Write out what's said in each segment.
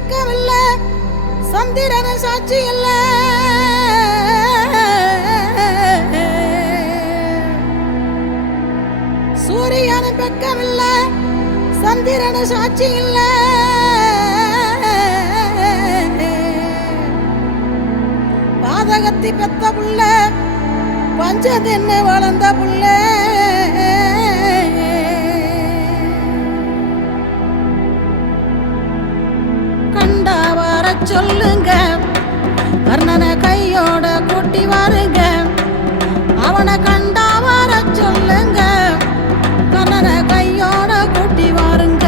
வெக்கமில்ல சந்திரன சாட்சி இல்ல சூரியன வெக்கமில்ல சந்திரன சாட்சி இல்ல பாதகத்தி பெத்த புள்ள பஞ்சதென்ன வளர்ந்த புள்ள கண்டா வர சொல்லுங்க கர்ணனை கையோட கூட்டி வாருங்க அவனை கண்டா வர சொல்லுங்க கர்ணனை கையோட கூட்டி வாருங்க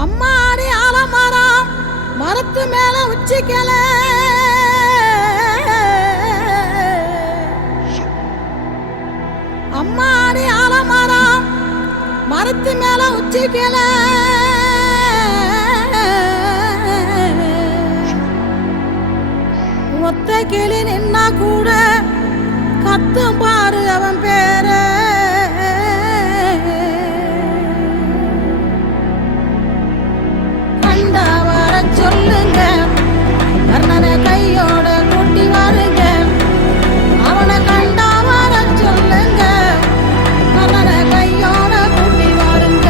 அம்மாடி ஆலமரம் மரத்து மேல உச்சிக்கல அம்மாடி ஆலமரம் மரத்து மேல உச்சிக்கல ஒத்த கிளி நின்னா கூட கத்தும் பாரு அவன் பேர கண்டா வர சொல்லுங்க கர்ணனை கையோட கூட்டி வாருங்க அவனை கண்டா வர சொல்லுங்க கர்ணனை கையோட கூட்டி வாருங்க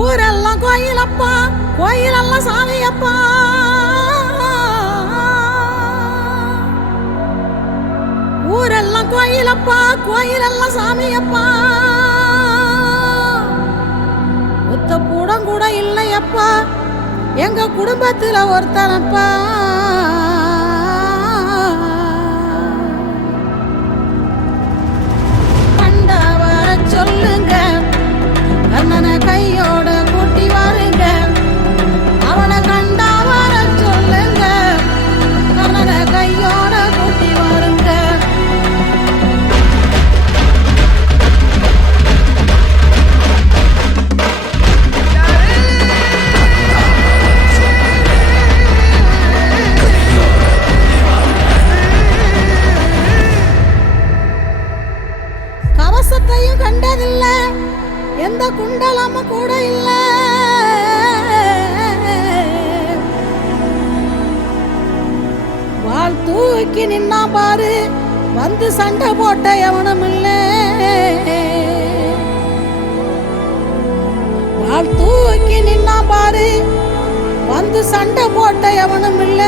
ஊரெல்லாம் கோயிலப்பா கோயிலெல்லாம் சாமியப்பா ஊரெல்லாம் கோயிலப்பா கோயிலெல்லாம் சாமியப்பா ஒத்த கூடம் கூட இல்லையப்பா எங்க குடும்பத்துல ஒருத்தனப்பா கண்டா வர சொல்லுங்க கர்ணனை கையோட கூட்டி வாருங்க அவனை கண்டா வர சொல்லுங்க கர்ணனை கையோட கூட்டி வாருங்க கவசத்தையும் கண்டதில்ல எந்த குண்டலமும் கூட இல்ல வாள் தூக்கி நின்னா பாரு வந்து சண்டை போட்ட எவனும் இல்ல வாள் தூக்கி நின்னா பாரு வந்து சண்டை போட்ட எவனும் இல்ல